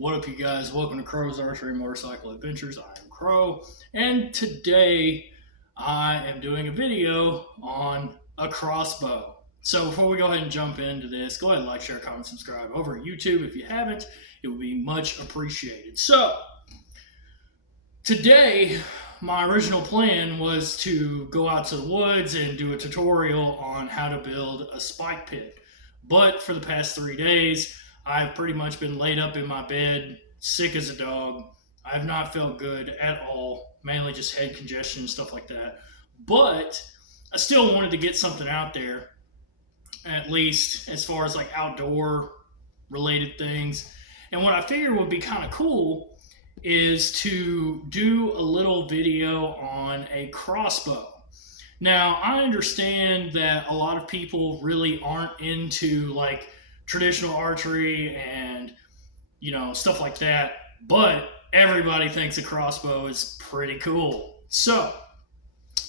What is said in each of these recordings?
What up, you guys? Welcome to Crow's Archery Motorcycle Adventures. I am Crow, and today I am doing a video on a crossbow. So before we go ahead and jump into this, go ahead and like, share, comment, subscribe over at YouTube. If you haven't, it would be much appreciated. So today, my original plan was to go out to the woods and do a tutorial on how to build a spike pit. But for the past 3 days, I've pretty much been laid up in my bed, sick as a dog. I've not felt good at all, mainly just head congestion and stuff like that. But I still wanted to get something out there, at least as far as like outdoor related things. And what I figured would be kind of cool is to do a little video on a crossbow. Now, I understand that a lot of people really aren't into like traditional archery and stuff like that, but everybody thinks a crossbow is pretty cool. So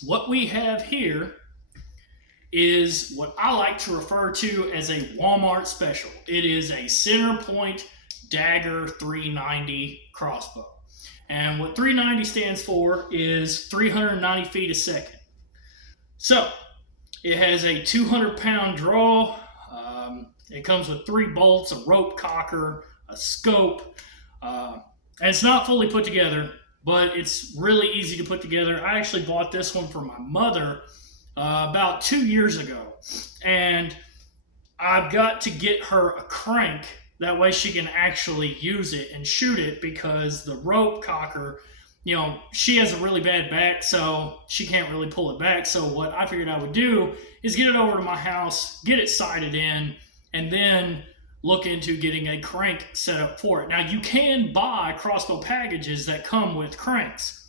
what we have here is what I like to refer to as a Walmart special. It is a Centerpoint Dagger 390 crossbow, and what 390 stands for is 390 feet a second. So it has a 200-pound draw. It comes with 3 bolts, a rope cocker, a scope, and it's not fully put together, but it's really easy to put together. I actually bought this one for my mother about 2 years ago, and I've got to get her a crank. That way she can actually use it and shoot it, because the rope cocker, she has a really bad back, so she can't really pull it back. So what I figured I would do is get it over to my house, get it sighted in, and then look into getting a crank set up for it. Now, you can buy crossbow packages that come with cranks,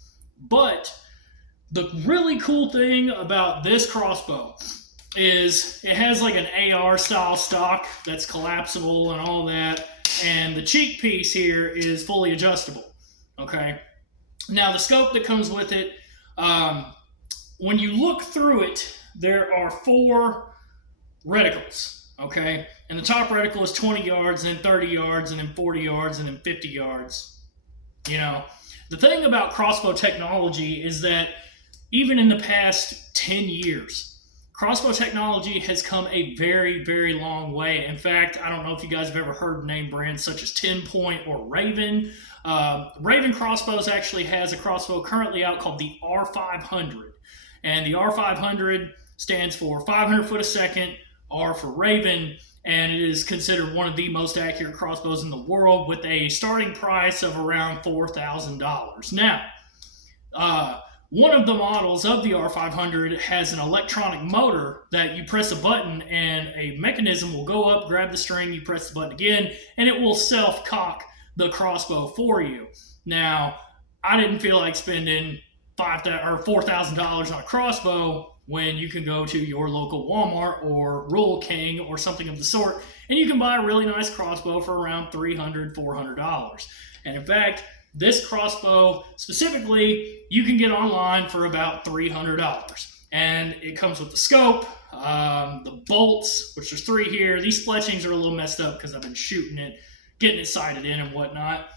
but the really cool thing about this crossbow is it has like an AR style stock that's collapsible and all that, and the cheek piece here is fully adjustable. Okay, now the scope that comes with it, when you look through it, there are 4 reticles. Okay, and the top reticle is 20 yards, and then 30 yards, and then 40 yards, and then 50 yards. The thing about crossbow technology is that even in the past 10 years, crossbow technology has come a very, very long way. In fact, I don't know if you guys have ever heard name brands such as 10-Point or Raven. Raven Crossbows actually has a crossbow currently out called the R500. And the R500 stands for 500 foot a second, R for Raven, and it is considered one of the most accurate crossbows in the world, with a starting price of around $4,000. Now, one of the models of the R500 has an electronic motor that you press a button and a mechanism will go up, grab the string, you press the button again, and it will self-cock the crossbow for you. Now, I didn't feel like spending $4,000 on a crossbow when you can go to your local Walmart or Rural King or something of the sort, and you can buy a really nice crossbow for around $300, $400. And in fact, this crossbow specifically, you can get online for about $300. And it comes with the scope, the bolts, which there's 3 here. These fletchings are a little messed up because I've been shooting it, getting it sighted in and whatnot.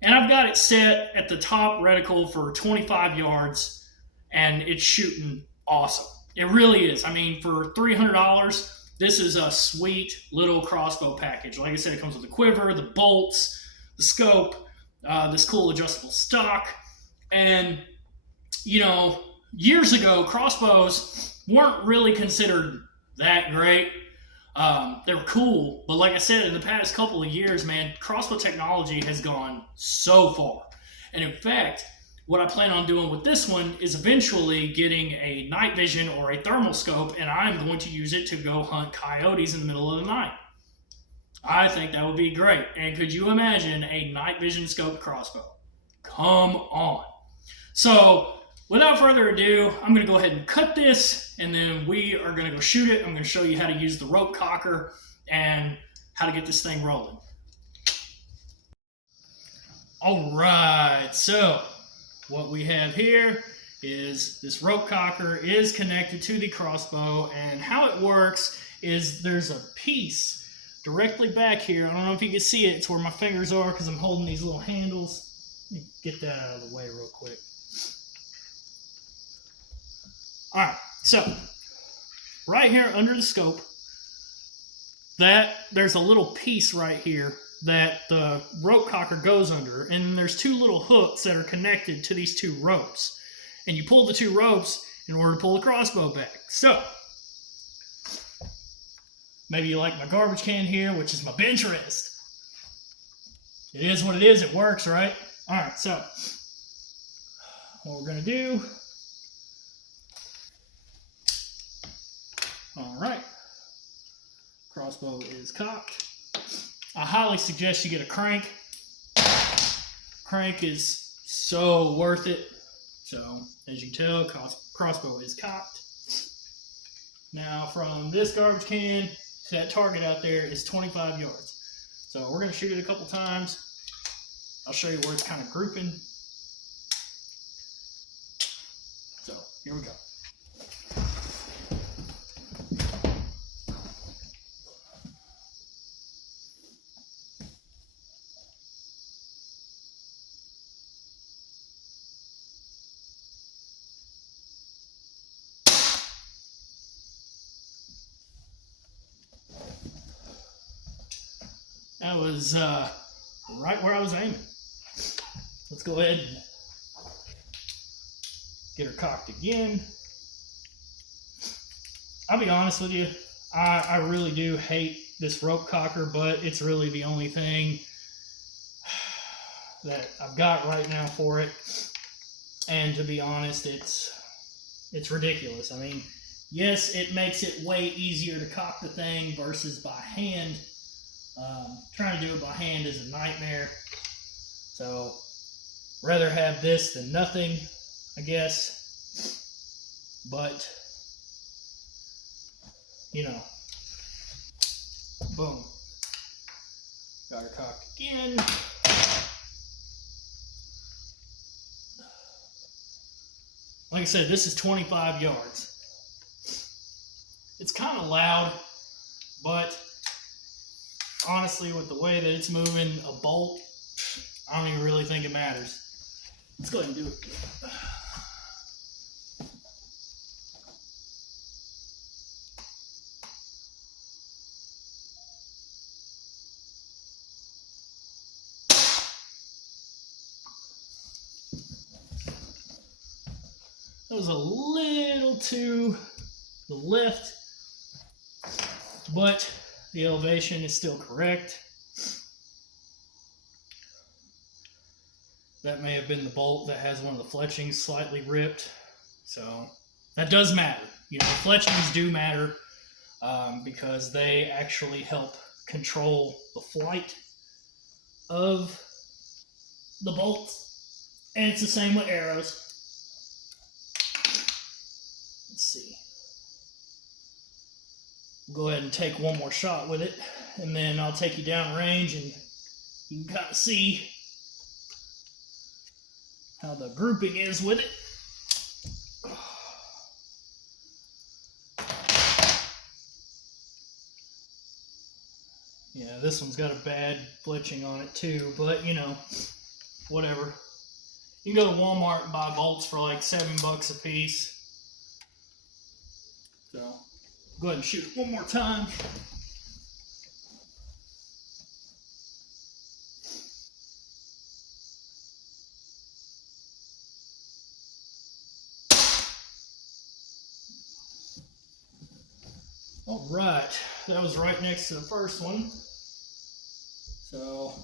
And I've got it set at the top reticle for 25 yards, and it's shooting awesome. It really is. I mean, for $300, this is a sweet little crossbow package. Like I said, it comes with the quiver, the bolts, the scope, this cool adjustable stock. And, years ago, crossbows weren't really considered that great. They were cool, but like I said, in the past couple of years, man, crossbow technology has gone so far. And in fact, what I plan on doing with this one is eventually getting a night vision or a thermal scope, and I'm going to use it to go hunt coyotes in the middle of the night. I think that would be great. And could you imagine a night vision scoped crossbow? Come on. So without further ado, I'm going to go ahead and cut this, and then we are going to go shoot it. I'm going to show you how to use the rope cocker and how to get this thing rolling. All right, so what we have here is this rope cocker is connected to the crossbow, and how it works is there's a piece directly back here. I don't know if you can see it. It's where my fingers are because I'm holding these little handles. Let me get that out of the way real quick. All right, so right here under the scope, there's a little piece right here that the rope cocker goes under, and there's two little hooks that are connected to these two ropes. And you pull the two ropes in order to pull the crossbow back. So, maybe you like my garbage can here, which is my bench rest. It is what it is, it works, right? All right, so what we're gonna do, all right, crossbow is cocked. I highly suggest you get a crank. Crank is so worth it. So, as you can tell, crossbow is cocked. Now, from this garbage can to that target out there is 25 yards. So, we're going to shoot it a couple times. I'll show you where it's kind of grouping. So, here we go. That was right where I was aiming. Let's go ahead and get her cocked again. I'll be honest with you, I really do hate this rope cocker, but it's really the only thing that I've got right now for it. And to be honest, it's ridiculous. I mean, yes, it makes it way easier to cock the thing versus by hand. Trying to do it by hand is a nightmare. So, rather have this than nothing, I guess. But, you know, boom. Got her cocked again. Like I said, this is 25 yards. It's kind of loud, but honestly, with the way that it's moving a bolt, I don't even really think it matters. Let's go ahead and do it. That was a little to the left, but the elevation is still correct. That may have been the bolt that has one of the fletchings slightly ripped. So that does matter. You know, fletchings do matter because they actually help control the flight of the bolts. And it's the same with arrows. Let's see. Go ahead and take one more shot with it, and then I'll take you down range and you can kind of see how the grouping is with it. Yeah, this one's got a bad fletching on it too, but you know, whatever. You can go to Walmart and buy bolts for like $7 a piece. So, go ahead and shoot it one more time. All right, that was right next to the first one. So,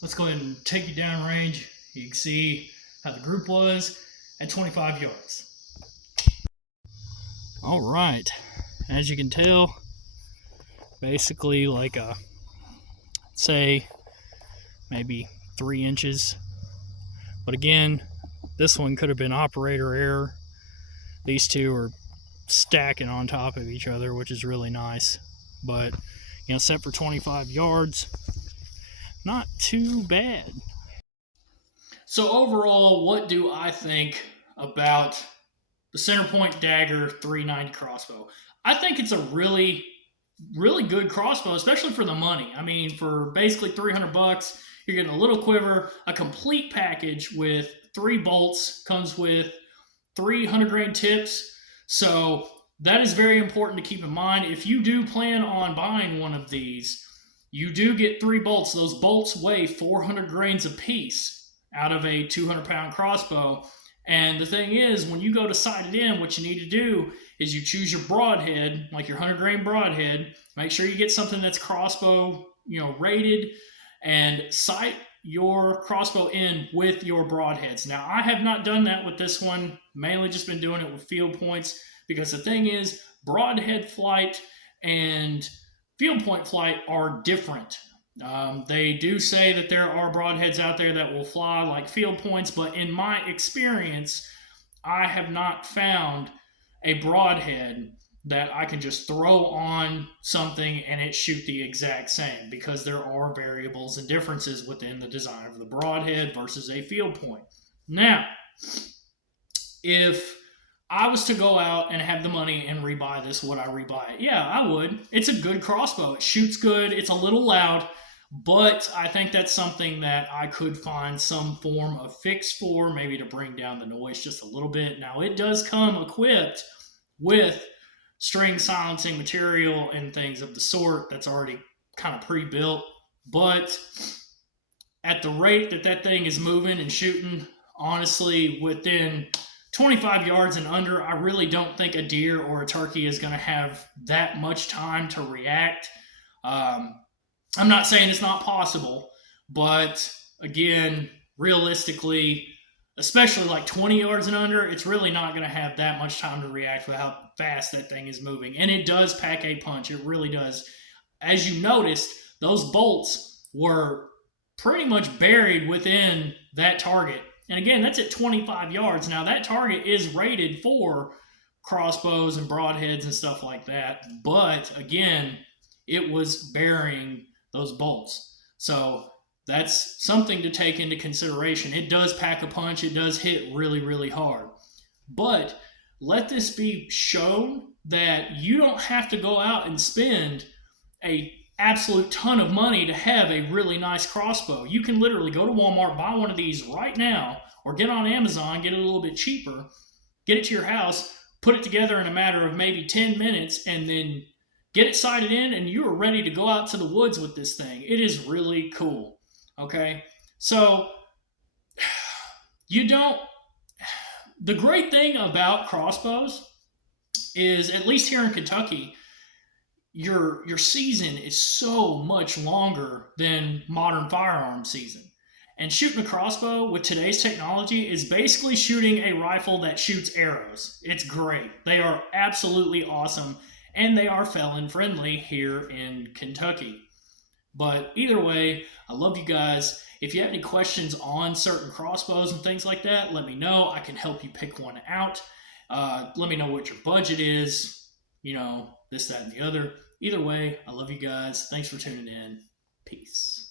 let's go ahead and take you down range. You can see how the group was at 25 yards. All right, as you can tell, basically like a, say, maybe 3 inches. But again, this one could have been operator error. These two are stacking on top of each other, which is really nice. But, you know, set for 25 yards, not too bad. So overall, what do I think about the Centerpoint Dagger 390 crossbow? I think it's a really really good crossbow, especially for the money. I mean, for basically $300, you're getting a little quiver, a complete package with 3 bolts, comes with 300 grain tips. So that is very important to keep in mind. If you do plan on buying one of these, you do get 3 bolts. Those bolts weigh 400 grains apiece out of a 200-pound crossbow. And the thing is, when you go to sight it in, what you need to do is you choose your broadhead, like your 100 grain broadhead. Make sure you get something that's crossbow, rated, and sight your crossbow in with your broadheads. Now, I have not done that with this one, mainly just been doing it with field points, because the thing is, broadhead flight and field point flight are different. They do say that there are broadheads out there that will fly like field points, but in my experience, I have not found a broadhead that I can just throw on something and it shoot the exact same, because there are variables and differences within the design of the broadhead versus a field point. Now, if I was to go out and have the money and rebuy this, would I rebuy it? Yeah, I would. It's a good crossbow. It shoots good. It's a little loud, but I think that's something that I could find some form of fix for, maybe to bring down the noise just a little bit. Now, it does come equipped with string silencing material and things of the sort that's already kind of pre-built, but at the rate that that thing is moving and shooting, honestly, within 25 yards and under, I really don't think a deer or a turkey is going to have that much time to react. I'm not saying it's not possible, but again, realistically, especially like 20 yards and under, it's really not going to have that much time to react with how fast that thing is moving. And it does pack a punch. It really does. As you noticed, those bolts were pretty much buried within that target. And again, that's at 25 yards. Now, that target is rated for crossbows and broadheads and stuff like that. But again, it was burying those bolts. So that's something to take into consideration. It does pack a punch. It does hit really, really hard. But let this be shown that you don't have to go out and spend a absolute ton of money to have a really nice crossbow. You can literally go to Walmart, buy one of these right now, or get on Amazon, get it a little bit cheaper, get it to your house, put it together in a matter of maybe 10 minutes, and then get it sighted in, and you are ready to go out to the woods with this thing. It is really cool. Okay? So, the great thing about crossbows is, at least here in Kentucky, your season is so much longer than modern firearm season. And shooting a crossbow with today's technology is basically shooting a rifle that shoots arrows. It's great. They are absolutely awesome, and they are felon friendly here in Kentucky. But either way, I love you guys. If you have any questions on certain crossbows and things like that, let me know. I can help you pick one out. Let me know what your budget is, this, that, and the other. Either way, I love you guys. Thanks for tuning in. Peace.